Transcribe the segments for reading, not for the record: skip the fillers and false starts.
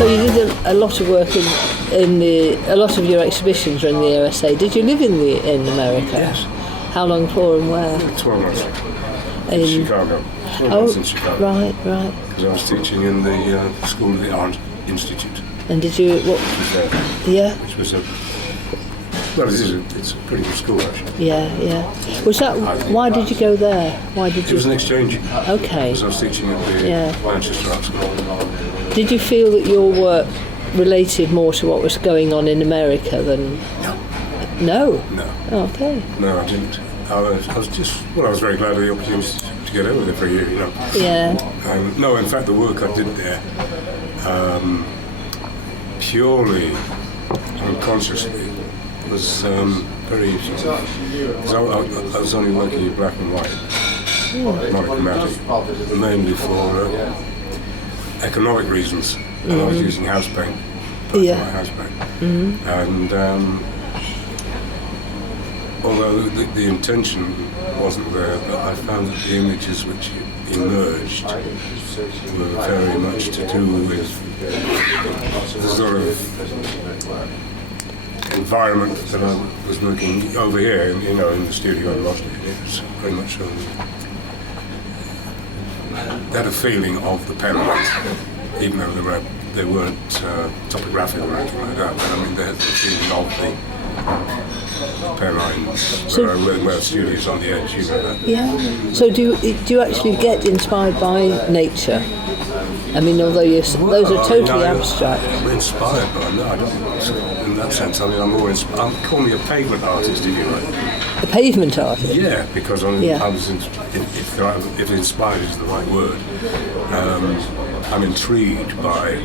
So you did a lot of work a lot of your exhibitions were in the USA. Did you live in America? Yes. How long for and where? 12 months in Chicago. 12 months in Chicago. Right. Because I was teaching in the School of the Art Institute. And did you, what? Which was there. Yeah. Which was it's a pretty good school actually. Yeah. Was that, why did you go there? It was an exchange. Okay. Because I was teaching at the Manchester Art School. Did you feel that your work related more to what was going on in America than... No? No. Oh, okay. No, I didn't. I was very glad of the opportunity to get over there for a year, you know. Yeah. No, in fact, the work I did there, purely unconsciously, was very interesting. Because I was only working in black and white, monochromatic, mainly for economic reasons. And I was using house paint, black and white house paint. And although the intention wasn't there, but I found that the images which emerged were very much to do with the sort of environment that I was looking over here, in the studio in Mossley. It was very much had a feeling of the pen lines, even though they weren't topographic or anything like that. But I mean, they had the feeling of the pen lines, where studios on the edge, you know that. Yeah. So do you actually get inspired by nature? I mean, although those are totally abstract. I'm inspired, but I don't. In that sense, I mean, I'm more. Call me a pavement artist, if you like. A pavement artist. Yeah, because I was. If inspired is the right word, I'm intrigued by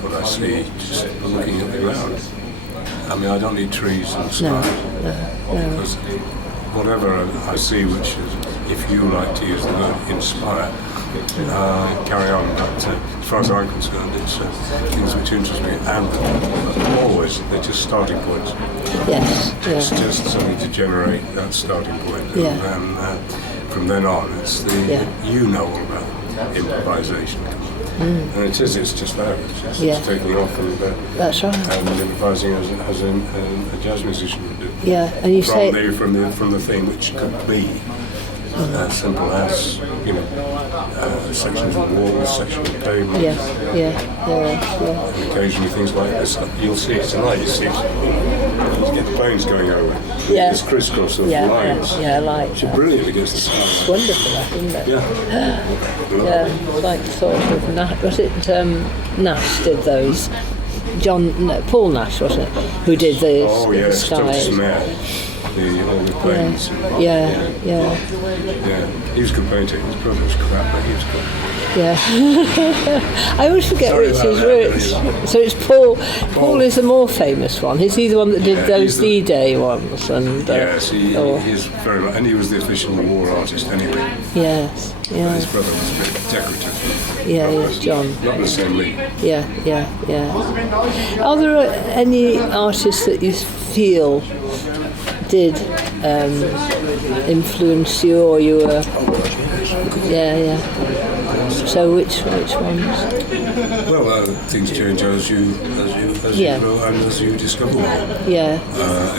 what I see just looking at the ground. I mean, I don't need trees and sky. No. Because whatever I see, which is, if you like to use the word inspire, carry on. But as far as I'm concerned, it's things which interest me, and always they're just starting points. Yes. It's just something to generate that starting point, and then from then on, it's all about improvisation. And it's just that. It's just taking off and that's right. And improvising as a jazz musician would do. Yeah, and you from the thing which could be as simple as sections of walls, sections of pavement. Yeah. And occasionally things like this. You'll see it tonight. You see it. You get the planes going over. Yeah. This crisscross of lines. Yeah, like Which are brilliant against the sky. It's wonderful, that, isn't it? Yeah. It's like sort of was it Nash did those? Paul Nash, wasn't it? Who did the skies? All the planes. Yeah. He was a good painter. His brother was crap, but he was good. Yeah. I always forget which is which. So it's Paul. Paul is the more famous one. Is he the one that did those D-Day ones? And yes, he's very much, and he was the official war artist anyway. Yes. Yeah. But his brother was a bit decorative. Yeah, John. Not in the same league. Yeah. Are there any artists that you feel did influence you, or you were? Yeah. So which ones? Well, things change as you grow and as you discover more. Yeah.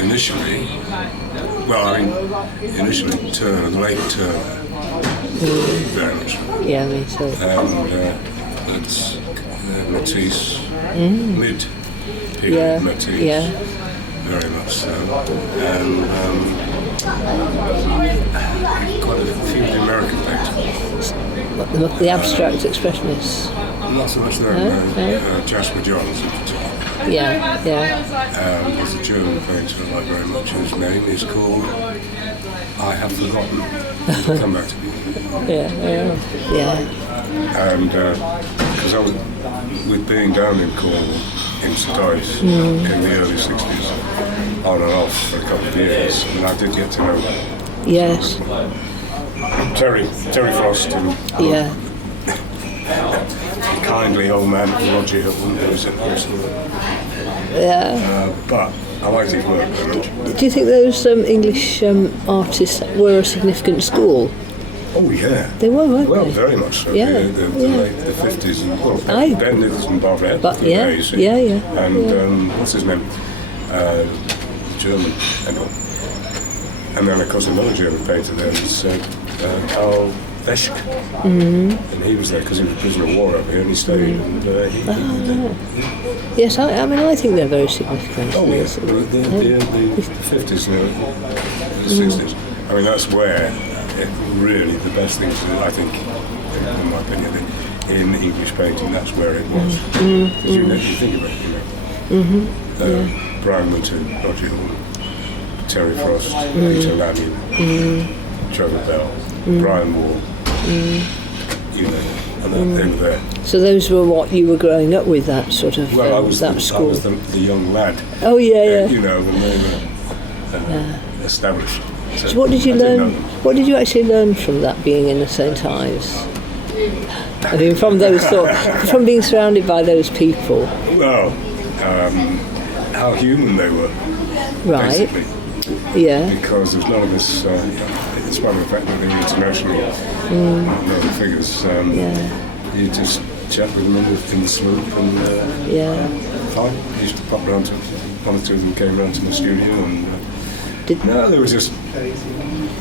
Initially late Turner, very much. Yeah, me too. And it's Matisse, mid period Matisse. Yeah. Very much so. And quite a few of the American painters. The abstract expressionists. Not so much there. Jasper Johns in particular. Yeah. There's a German painter I like very much, whose name is called I Have Forgotten. It'll come back to me. Yeah. And because I was with being down in Cornwall, in St Ives, in the early 60s, on and off for a couple of years, and I did get to know Terry Frost and the kindly old man Roger Hepworth and but I liked his work very much. Do you think those English artists were a significant school? Oh yeah. They were, weren't Well, they? very much so. Yeah, The late the 50s. And, well, I- Ben Nicholson, Barbara Hepworth, yeah, and yeah. what's his name? German. Anyway. And then, of course, another German painter there was Karl Weschk. And he was there because he was a prisoner of war over here, and he stayed. And Yes, I mean, I think they're very significant. oh, yes, the 50s, the 60s. I mean, that's where really the best thing to do, I think, in my opinion, in English painting, that's where it was. You think about it, Brian Winton, Roger Hall, Terry Frost, Peter Lanyon, Trevor Bell, Brian Wall, and they were there. So those were what you were growing up with, that sort of Well, I was school. the young lad. Oh yeah. When they were established. So what did you learn? What did you actually learn from that, being in the St Ives? I mean, from from being surrounded by those people. Well, how human they were. Right. Basically. Yeah. Because there's none of this. It's one of the fact that the international figures. You just chat with them in the sloop and fine. You used to pop round to one or two of them came round to the studio and. They were just.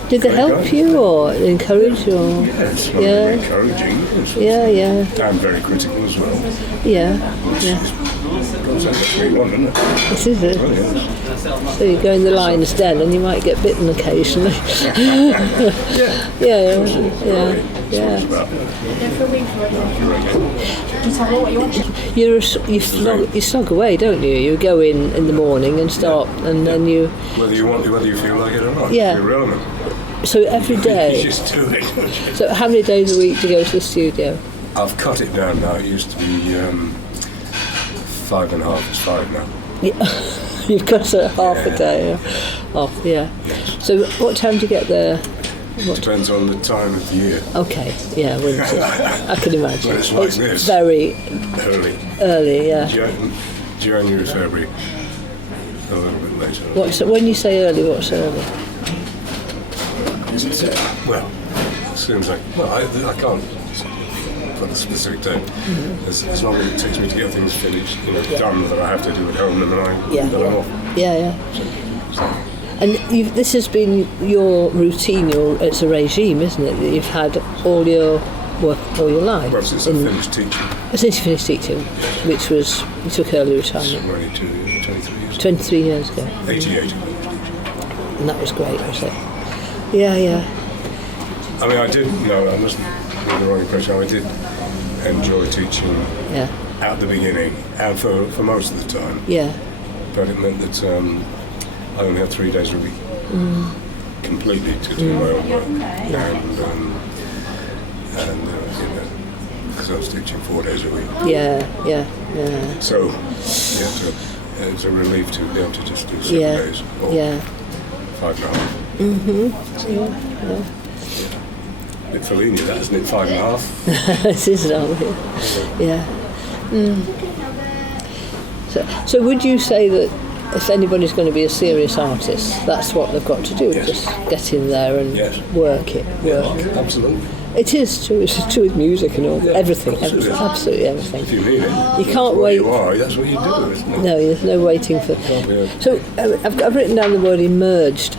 Did they help you or encourage or? Yes, encouraging. Yes. And very critical as well. Yeah. That's what you want, isn't it? This is it. Well, yes. So you go in the lion's den and you might get bitten occasionally. You slog away, don't you? You go in the morning and start, and then you. Whether you feel like it or not. Yeah. It's irrelevant. So every day. You just do it. So how many days a week do you go to the studio? I've cut it down now. It used to be 5.5. It's 5 now. Yeah. You've got half a day. Off, yeah. Yes. So what time do you get there? Depends on the time of the year. Okay, yeah, winter. I can imagine. But it's like this. Very early, yeah. January, February, a little bit later. When you say early, what's early? Well, it seems like, I can't put a specific date. As long as it takes me to get things finished, done that I have to do at home, and then I'm off. Yeah. And this has been your routine, it's a regime, isn't it, that you've had all your work all your life? Well, since I finished teaching. Since you finished teaching, which was, you took early retirement? 23 years. 23 years ago. 88. And that was great, was it? Yeah. I mean, I must give the wrong impression, I did enjoy teaching at the beginning, and for most of the time. Yeah. But it meant that I only had 3 days a week completely to do my own work, and because I was teaching 4 days a week. Yeah. So it's a relief to be able to just do 7 days or 5.5. Yeah. Bit Fellini, that isn't it? 5.5. It is, yeah. So would you say that if anybody's going to be a serious artist, that's what they've got to do, just get in there and work it. Absolutely. It is true. It's true with music and all, everything, absolutely everything. If you mean it. You can't wait. You are, that's what you do, isn't it? No, there's no waiting for. So I've written down the word emerged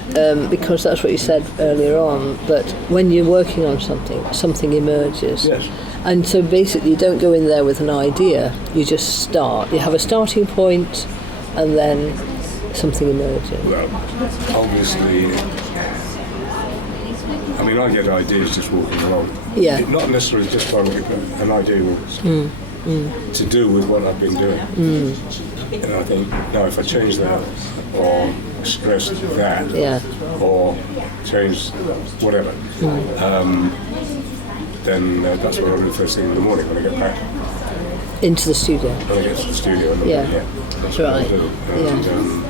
because that's what you said earlier on. But when you're working on something emerges. Yes. And so basically, you don't go in there with an idea. You just start. You have a starting point, and then something emerges. Well, obviously. I mean, I get ideas just walking along. Yeah. Not necessarily just by looking, but an idea to do with what I've been doing. And I think, now if I change that, or stress that, or change whatever, then that's what I'll do first thing in the morning when I get back. Into the studio. When I get to the studio. That's what I'll do. And,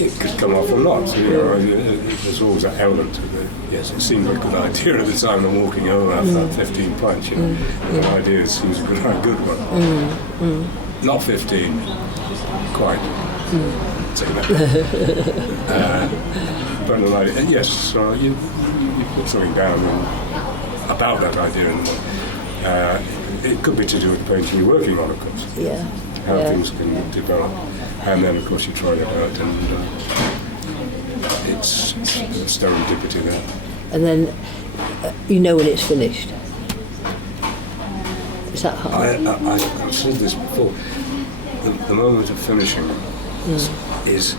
it could come off or not. There's always that element to it. Yes, it seemed like a good idea at the time I'm walking home after that 15 pints. The idea seems a good one. Not 15, quite. say that. But like, yes, so you put something down about that idea, and it could be to do with the painting you're working on, of course. Yeah. How things can develop, and then of course you try it out, and it's serendipity there. And then you know when it's finished. Is that hard? I've said this before. The moment of finishing is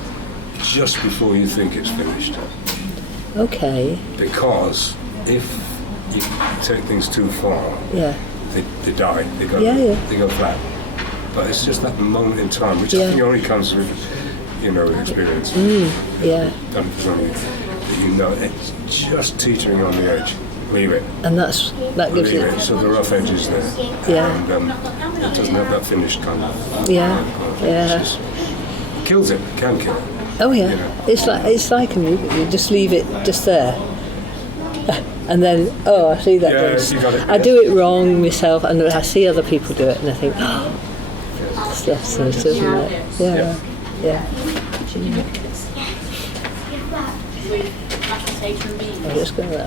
just before you think it's finished. Okay. Because if you take things too far, Yeah. they die. They go flat. But it's just that moment in time, which I think only comes with, experience. Yeah. Done it for something that you know it's just teetering on the edge. Leave it. And that gives Leave it. it. So the rough edge is there. Yeah. And it doesn't have that finished kind of. Yeah. Yeah. Kills it. Can kill it. Oh yeah. It's like you just leave it just there. And then, I see that. Yeah, you got it. I do it wrong myself, and I see other people do it, and I think, that's nice, isn't it? Yeah. Yeah. I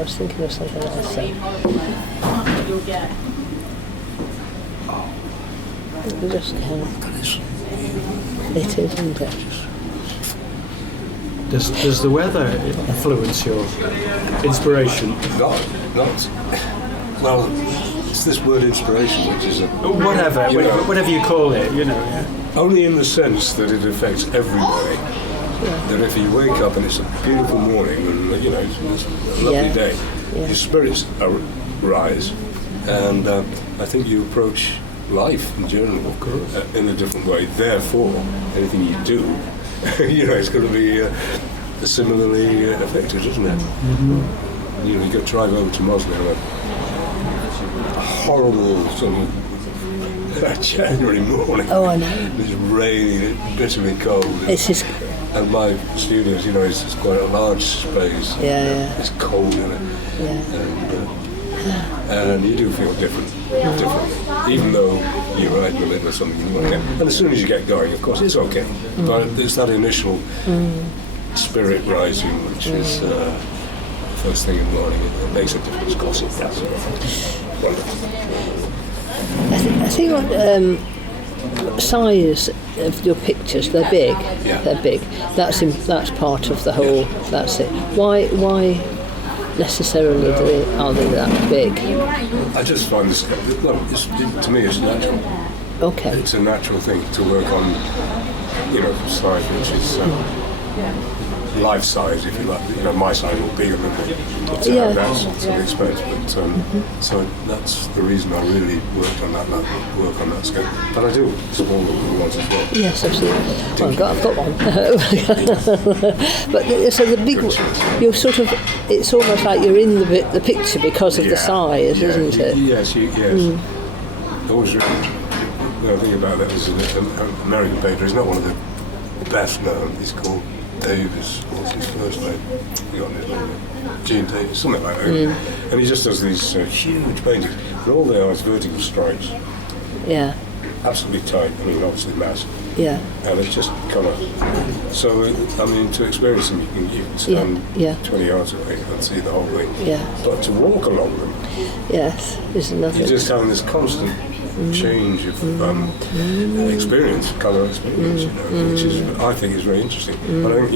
was thinking of something else. We just can't. It is, isn't it? Does the weather influence your inspiration? Well, it's this word inspiration, which is whatever you call it, Yeah. Only in the sense that it affects everybody. That if you wake up and it's a beautiful morning and it's a lovely day, your spirits rise, and I think you approach life in general, of course, in a different way. Therefore, anything you do, it's going to be similarly effective, isn't it? Mm-hmm. You got to drive over to Mossley on a horrible sort of January morning. Oh, I know. It's raining, it's bitterly cold. And my studio, it's quite a large space. Yeah. It's cold in it. Yeah. And you do feel differently. Even though you're right in the middle of something you want to get. And as soon as you get going, of course, it's okay. But it's that initial spirit rising, which is first thing in the morning. It makes a difference, of course it does. Wonderful. I think what size of your pictures, they're big. Yeah. They're big. That's part of the whole. Yeah. That's it. Why necessarily are they that big? I just find this. To me, it's natural. Okay. It's a natural thing to work on. Size, which is life size, if you like. My size will be a little bit. To have that sort of expense, but so that's the reason I really work on that scale. But I do smaller ones as well. Yes, absolutely. Well, I've got one. But so the big, you're sort of. It's almost like you're in the picture because of the size, isn't it? Yes. Always. The thing about that is an American painter. He's not one of the best known. He's called Davis. What's his first name? Gene Davis, something like that. And he just does these huge paintings. But all they are is vertical stripes. Yeah. Absolutely tight. Obviously massive. Yeah. And it's just colour. So, to experience them, you can stand 20 yards away and see the whole thing. Yeah. But to walk along them, yes, is another. you're just having this constant change of experience, colour experience, which is, I think, is very interesting. But I think,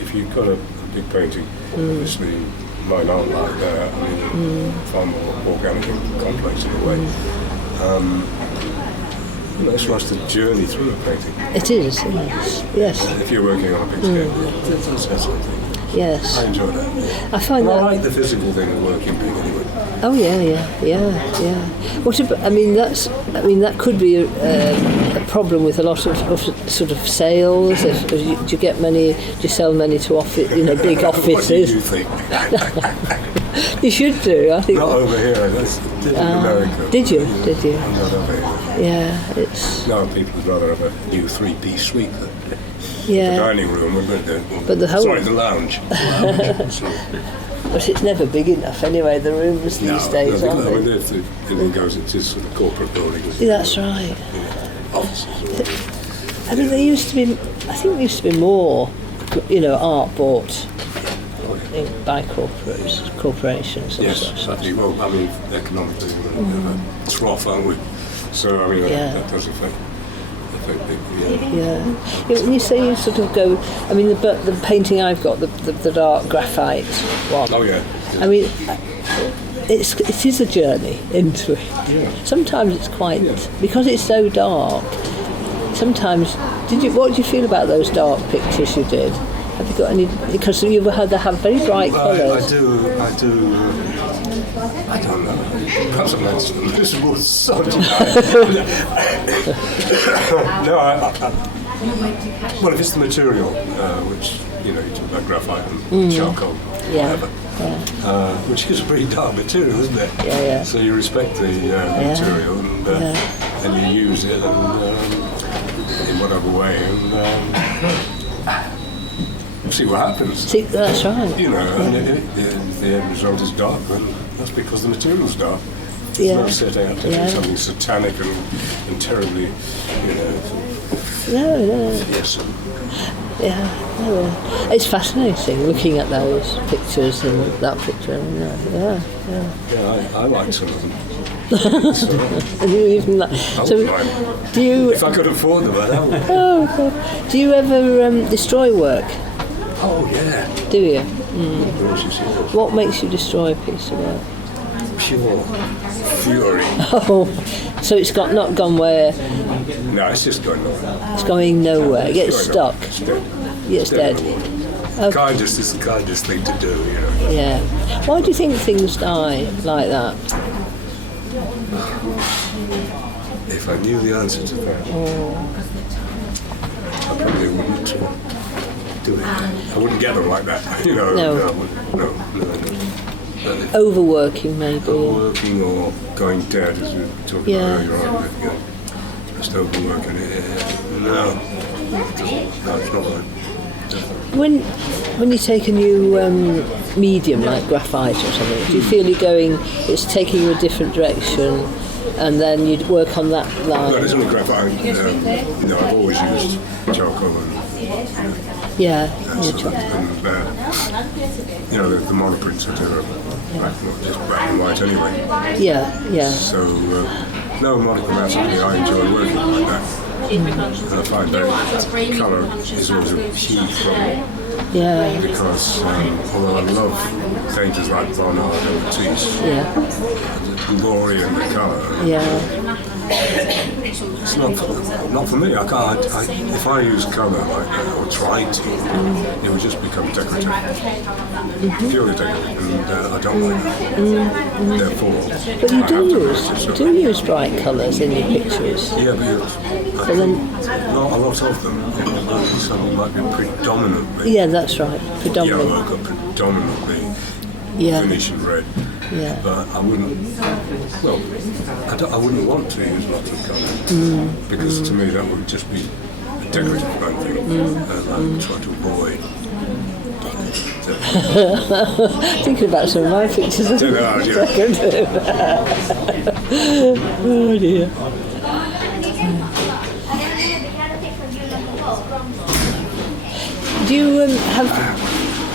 if you've got a big painting, obviously mine aren't like that. Far more organic and complex in a way. It's nice to journey through a painting. It is, yes. If you're working on a big scale, that's something. Yes. I enjoy that. I find that. I like the physical thing of working big anyway. Oh yeah. What about? That could be a problem with a lot of sort of sales. Do you get many? Do you sell many to office? Big offices. What do you think? You should do. I think. Not over here. That's in America. Did you? I'm not over here. Yeah, it's. No, people would rather have a new 3-piece suite than Yeah. the dining room, But the whole. Sorry, the lounge. But it's never big enough anyway. The rooms these days, aren't they? If everything goes into sort of corporate buildings. That's right. Offices. There used to be I think there used to be more, art bought by corporations and Yes, such. exactly. Well, I mean, economically, we're in a trough, aren't we? So, I mean, that does affect people. Yeah. When you say you sort of go, I mean, the painting I've got, the dark graphite one. Oh, yeah. I mean, it is a journey into it. Yeah. Sometimes it's quite, because it's so dark, sometimes, what did you feel about those dark pictures you did? Have you got any, because you had to have very bright colours. I do, I don't know, perhaps I'm not miserable son. No, well, if it's the material, which, you talk about graphite and charcoal, whatever, which is a pretty dark material, isn't it? Yeah. So you respect the material and you use it in whatever way and see what happens. See, that's right. And if the end result is dark, then that's because the material's dark. It's not set out to do something satanic and terribly, No. Yes. Yeah, no. It's fascinating looking at those pictures and that picture. Yeah, I like some of them. And you even like. So, do you? If I could afford them, I'd have them. Oh, God. Do you ever destroy work? Oh, yeah. Do you? Gracious, yes. What makes you destroy a piece of work? Pure fury. Oh, so it's not gone where? No, it's just going nowhere. It's going nowhere. It gets stuck. It's dead. It's dead. Okay. It's the kindest thing to do, Yeah. Why do you think things die like that? If I knew the answer to that, I probably wouldn't do it. I wouldn't get them like that. No. Overworking, maybe. Overworking or going dead, as we were talking about earlier on. Just overworking it. No, it's not right. When you take a new medium like graphite or something, do you feel it's taking you a different direction, and then you'd work on that line? No, it's only graphite. I've always used charcoal and the monoprints are just black and white anyway. Yeah. So monochromatically, I enjoy working like that. And I find that colour is always a huge problem. Yeah. Because although I love painters like Barnard and Matisse, the glory and the colour. It's not for me. I can't. If I use colour like that or try to, it would just become decorative, purely decorative, and I don't like that. Therefore, but you do use bright colours in your pictures. Yeah, but not a lot of them. Some might be predominantly. Yeah, that's right. Predominantly. Yellow, but predominantly Venetian red. Yeah. But I wouldn't. Well, I wouldn't want to use lots of colour because to me that would just be a decorative thing, and I would try to avoid. Thinking about some of my pictures. Oh dear. Do you have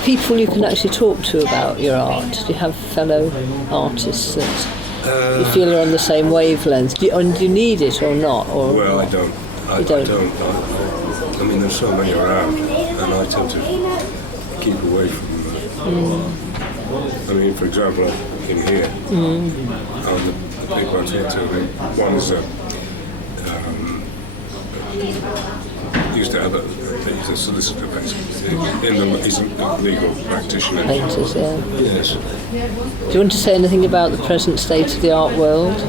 people you can actually talk to about your art? Do you have fellow artists that you feel are on the same wavelength? Do you need it or not? Or well, I don't. I don't. I mean, there's so many around, and I tend to keep away from them. I mean, for example, in here, the people I talk to, one is used to have he's a solicitor basically. He's a legal practitioner. Painters, yeah. Yes. Do you want to say anything about the present state of the art world?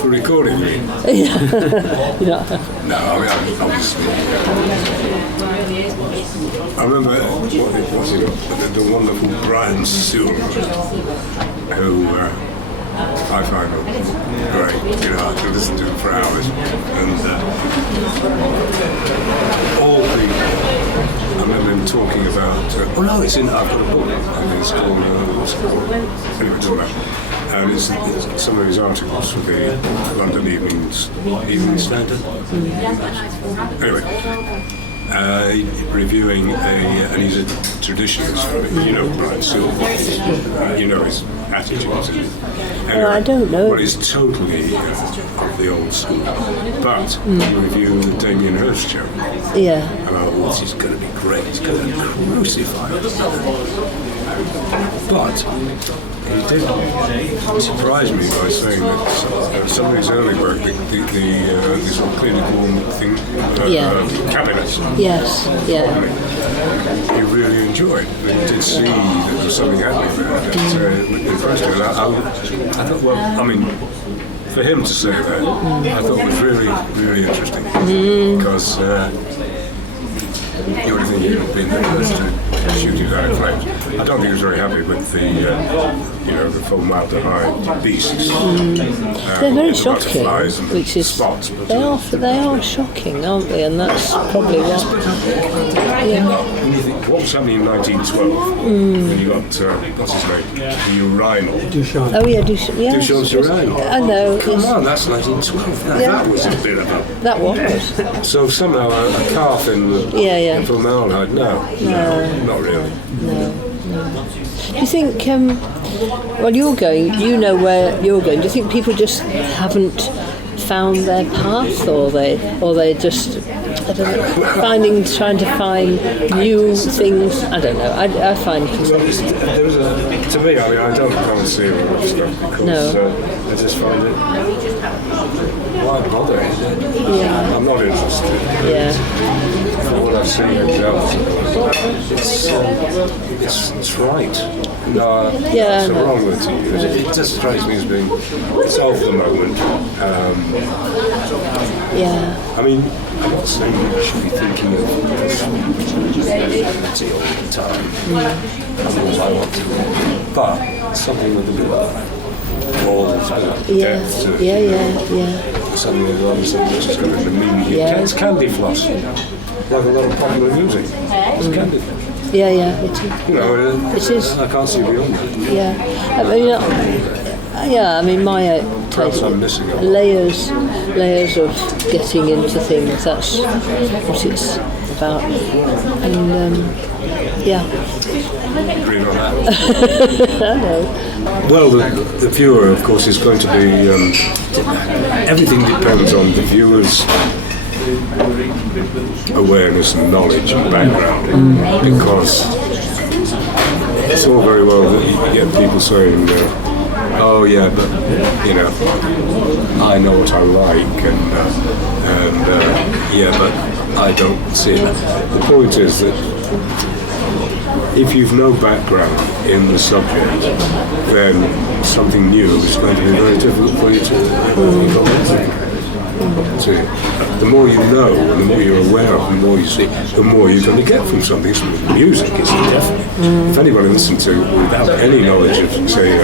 For recording, you mean? No, I mean, obviously. I remember the wonderful Brian Sewell, who I find great. I can listen to him for hours. And all people, I remember him talking about. It's in. I've got a book. I think it's called. What's it called? Anyway, it doesn't matter. And it's some of his articles for the London Evening Standard. Anyway, reviewing and he's a traditionalist. You know Brian Silver. You know his attitudes. Anyway, I don't know. Well, he's totally of the old school. But reviewing the Damien Hirst show. Yeah. And I thought, this is going to be great. He's going to crucify us. But he did surprise me by saying that some of his early work, the sort of clinical thing, cabinets. Yes, yeah. He really enjoyed. He did see that there was something happening there that impressed him. And I thought, well, I mean, for him to say that, I thought it was really, really interesting. Because you would think he would have been the first to shoot his own flames. I don't think he was very happy with the formaldehyde beasts. They're very shocking, which is spots, they are shocking, aren't they? And that's probably what. When you think, what was happening in 1912 when you got what's his name, the urinal? Duchamp. Oh yeah, Duchamp's urinal. I know. Come on, that's 1912. That was a bit of a. That was. So somehow a calf in formaldehyde? No, not really. No. Do you think, well, you're going, you know where you're going, do you think people just haven't found their path, or they just, I don't know, trying to find new things? I don't know, I find... To me, I mean, I don't come and see all that stuff because I just find it, why bother? Yeah. I'm not interested. Yeah. From what I've seen it's right. No, it's a wrong word to use. It just strikes me as being, it's of the moment. I mean, I'm not saying you should be thinking of reality all the time. I want to, but something with a bit of balls, depth to it. Something that's just got an immediate. It's candy floss, like a lot of popular music. It's candy. Yeah, it is. You know, it is. I can't see beyond that. I mean, my perhaps I'm missing it. layers of getting into things. That's what it's about. And Agree on that. I know. Well, the viewer, of course, is going to be. Everything depends on the viewer's awareness and knowledge and background, because it's all very well that you get people saying, "Oh yeah, but you know, I know what I like," and but I don't see it. The point is that if you've no background in the subject, then something new is going to be very difficult for you to the more you know, and the more you're aware of, the more you see, the more you're going to get from something. So music is definitely. If anybody listens to without any knowledge of, say,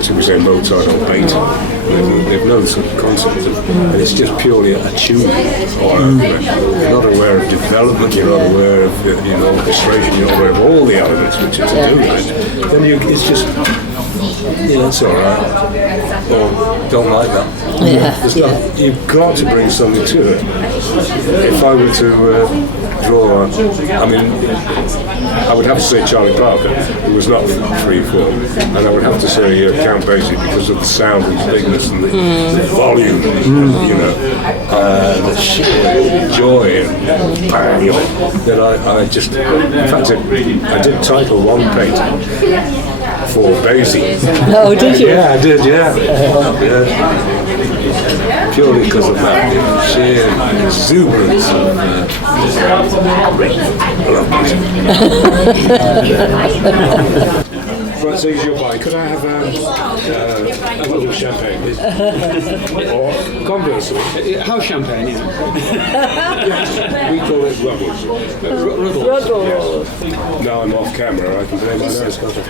should we say Mozart or Beethoven, they've no sort of concept of, and it's just purely a tune, or you're not aware of development, you're not aware of orchestration, you're not aware of all the elements which are to do with it. Then it's just. Yeah, it's all right. Or don't like that. You've got to bring something to it. If I were to draw, I mean, I would have to say Charlie Parker, who was not free form, and I would have to say Count Basie because of the sound and the bigness and the volume, the sheer joy and bang, that I just, in fact, I did title one painting for Basie. Oh, did you? Yeah, I did, yeah. Purely because of that sheer exuberance of Right, so here's your bike. Could I have a little champagne, please? Or conversely. House champagne, We call it Rubbles. Rubbles. Yes. Now I'm off camera, I can play my nose, can't I?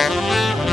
Thank you.